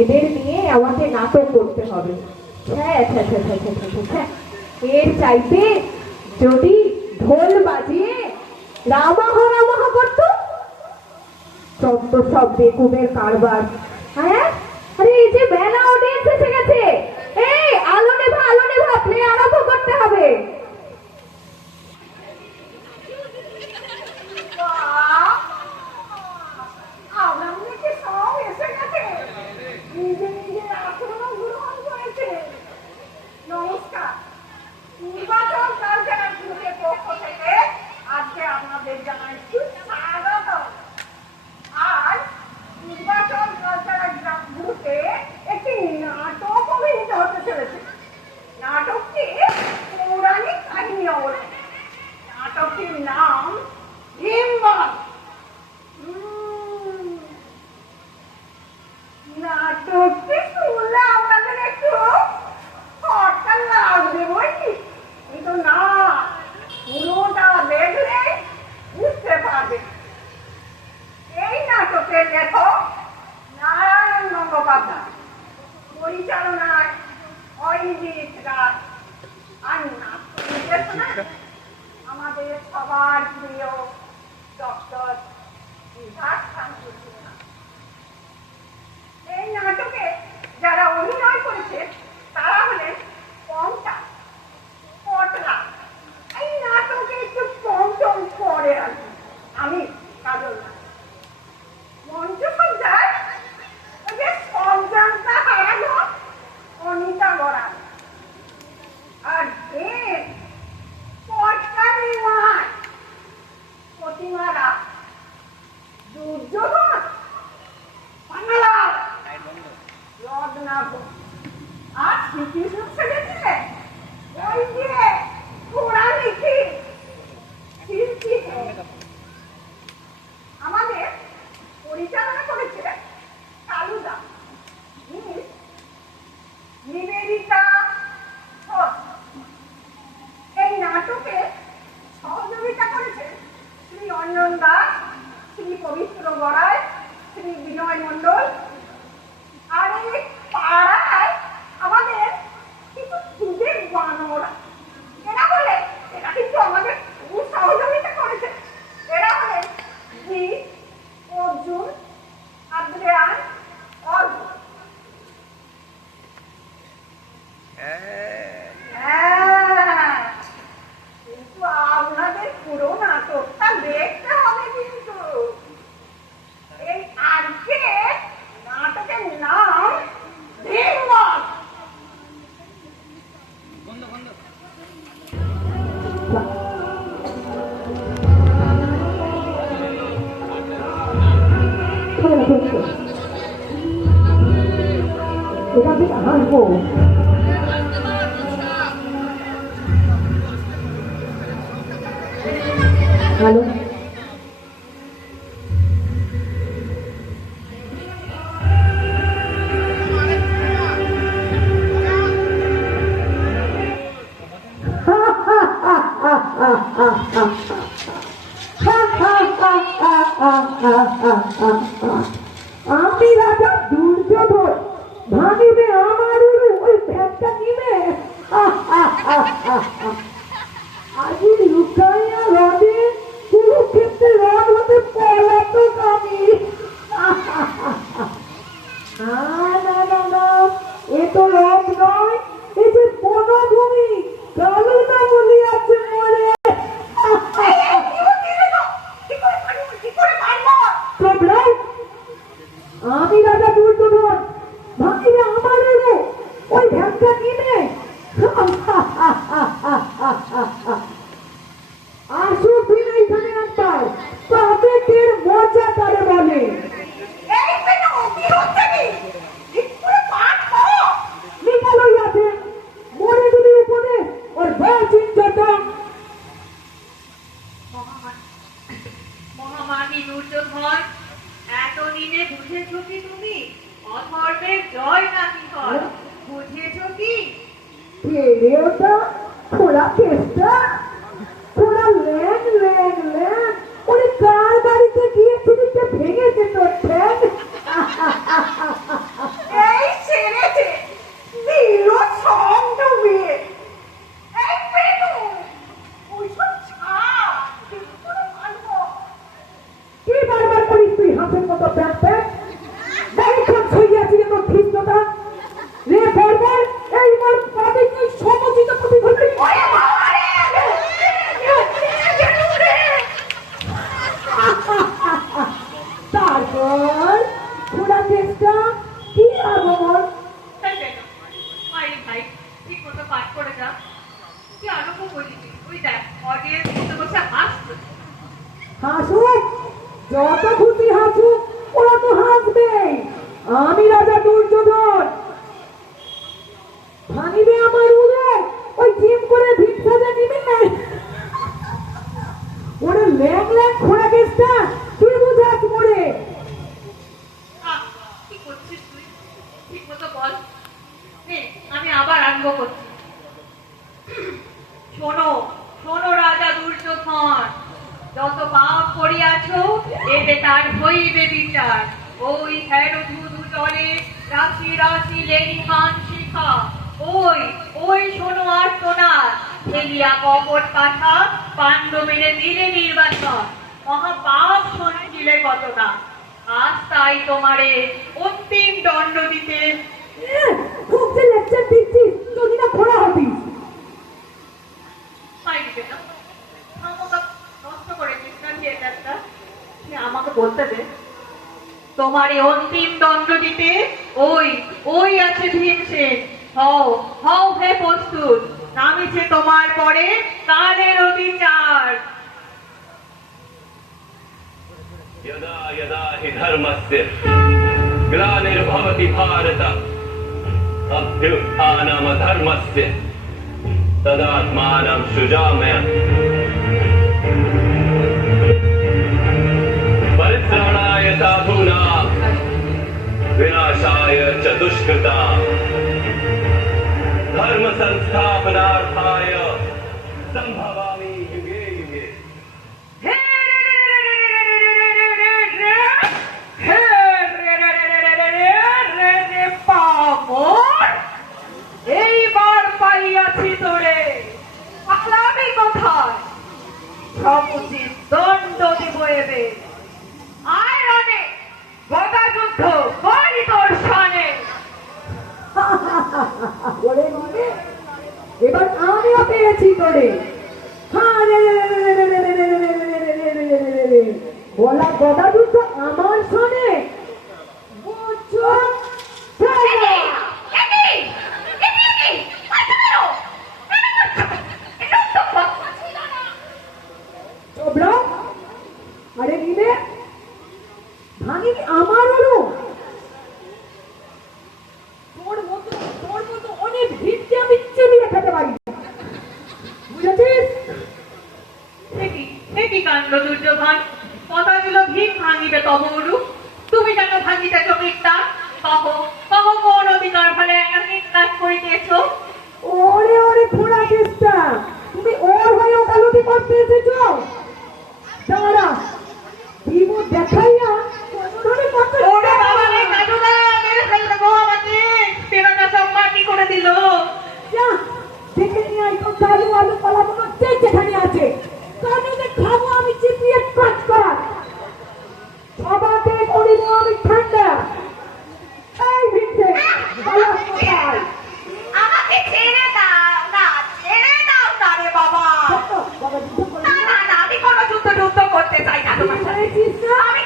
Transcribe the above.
এদের নিয়ে আমাকে নাটক করতে হবে। হ্যাঁ, এর চাইতে যদি ঢোল বাজিয়ে রামাহ রামাহ করত, যত সব বেকুবের কারবার। হ্যাঁ, আরে এই যে মেলা অডিয়েন্স এসে গেছে, এই আলো নেভা প্লে আরম্ভ করতে হবে। নমস্কার, নির্বাচন কালচারাল গ্রুপের পক্ষ থেকে আজকে আপনাদের জানাই স্বাগত। আজ নির্বাচন কালচারাল গ্রুপে একটি নাটক অভিনীত হতে চলেছে। নাটকটি পৌরাণিক কাহিনী অবলম্বনে। নাটকটির নাম ভীমবাল। নাটকটি শুনলে আপনাদের একটু হঠাৎ লাগবে বলছি, কিন্তু না, পুরোটা দেখলে বুঝতে পারবে। এই নাটকের লেখক নারায়ণ গঙ্গোপাধ্যায়, পরিচালনায় অরিজিৎ রায়, আর নাট্য নির্দেশনায় আমাদের সবার প্রিয় ডক্টর বিভাস শান্তী সিনহা। এই নাটকে যারা অভিনয় করেছে তারা হলেন পঞ্চা, পটলা। এই নাটকে একটু পঞ্চম পরে আছে, আমি কাজল না। মঞ্চসজ্জায় ওই যে সবজানতা হারানো অনিতা গড়াল, আর দেব পটকা নির্মাণ প্রতিমা রায়, দুর্যোধন বাংলার রত্নাভ, আর শ্রীকৃষ্ণ ছেড়েছিলে ওই যে ঘোড়া লিখি শিল্পী। আমাদের পরিচালনা করেছে কালুদা, নিবেদিতা ঘোষ। এই নাটকে সহযোগিতা করেছে শ্রী অঞ্জন দাস, শ্রী পবিত্র গড়াই, শ্রী বিনয় মণ্ডল। আর এই পাড়ায় আমাদের কিছু খুদে বানর, এরা বলে এরা কিন্তু আমাদের খুব সহযোগিতা করেছে। এরা হলেন শ্রী অর্জুন, আদ্রিয়ান, অর্জুন। কিন্তু আপনাদের পুরো নাটকটা দেখতে হবে। কিন্তু এই আজকে নাটকের নাম ভীমবাল। এটা আমি হাসবো। হ্যালো, আমি রাজা দুর্যোধন, ভাঙিবে আমার ওই ভ্যাপটা নিবে। আজি লুকাইয়া রদে কুরুক্ষেত্রে রদ হতে পলাতক আমি। না, এ তো রদ নয়, এ যে বনভূমি। কালুদা বলিয়াছে মরে। আমি রাজা দুর্যোধন, ভাঙিবে আমার ওই ভ্যাপটা নিবে। আসুন এইখানে একবার, তাদের মজা তারে বলে। মরে দিলি উপরে ওর মহামানী দুর্যোধন, এতদিনে বুঝেছো কি তুমি অধর্মের জয় নাকি হয়? বুঝেছো কি? ওটা খোলা চেষ্টা, খোলা ল্যাং ওরে কার বাড়িতে গিয়ে তুমি ভেঙেছে তোর ঠ্যাং। মতো ব্যাকপ্যাক দেখুন ছইয়াছি তো খ্রিস্টটা রে ফরবার এই মোর পাবে কি সমচিত প্রতিফলন ওরে বাবা রে! গেলুম রে! তারপর ঘোড়া চেষ্টা কি আগমন ভাই ভাই ঠিক মতো পাঠ করে যা কি আরম্ভ করিনি ওই দেখ অডিয়েন্স বসে বসে হাসছে হাসুক যত খুশি হাসুক ওরা তো হাসবে আমি রাজা দুর্যোধন ভাঙিবে আমার উদে ওই জিম করে ভিক্ষা যা নিবে ওরে ল্যাং ল্যাং খোড়া কেসটা তুই বুঝাস মরে কি করছিস তুই ঠিক মতো বল নে আমি আবার আরম্ভ করছি শোনো শোনো রাজা দুর্যোধন যত পাপ করিয়াছ এতে তার হইবে বিচার ওই হেরো ধুধু জলে রাশি রাশি লেনি মান শিখা ওই শোনো আর শোনা ছেলিয়া কপট পাঠা পাণ্ডবের দিলে নির্বাচন মহাপাপ শুনছিলে কতটা আজ তাই তোমারে অন্তিম দণ্ড দিতে খুব যে লেকচার দিচ্ছিস তুই না খোড়া হবি পাইবে না আমাকে নষ্ট করেছিস না থিয়েটারটা আমাকে বলতে দে তোমারে অন্তিম দণ্ড দিতে ওই আছে ভীমসেন হও হে প্রস্তুত নামিছে তোমার পরে কালের বিচার यदा यदा हि धर्मस्य ग्लानिर्भवति भारत अभ्युत्थानमधर्मस्य तदात्मानं सृजाम्यहम् परित्राणाय साधूनां विनाशाय च दुष्कृताम् धर्म संस्थापनार्थाय संभवामि युगे युगे এইবার পাইয়াছি তোরে পাগলামি কোথায় সমুচিত দণ্ড দিব এবে আয় রণে গদা যুদ্ধ করি তোর সনে বলে মনে এবার আমিও পেয়েছি তোরে হ্যাঁ রে রে রে রে রে রে রে রে রে রে রে রে রে রে রে রে রে। বলা গদা যুদ্ধ আমার শোনে বুঝছো চোবড়া আরে নিলে ভাঙিনি আমার হলো তোর মতো অনেক ভিড়কে আমি চেপিয়ে খেতে পারি বুঝেছিস কি কাণ্ড দুর্যোধন কথাগুলো ভীম ভাঙিবে তব গুরু তুমি কেন ভাঙিতেছ কৃষ্ণা কহ কোন অধিকার ফলে একাধিক কাজ করিতেছ ওরে ওরে ফোড়া চেষ্টা তুমি ওর হয়ে ওকালতি করতে এসেছো দাঁড়া বিপদ দেখাইয়া কোনোভাবে কথা ওরে বাবা রে কাজুদা মেরে ফেলতে গো আমাকে তেরাটা সব মাটি করে দিল যা দেখে নিয়ে আই তো কালু আলু কলা মতো যেখানে আছে কানুকে খাবো আমি চিপিয়ে কাজ করা সবাতে করিব আমি ঠান্ডা এই ভিড়ছে বলা কোথায় আমাকে ছেড়ে দাও না রে বাবা বাবা যুদ্ধ করে না আমি কোনো যুদ্ধ করতে চাই না তোমার সাথে পেরেছিস না আমি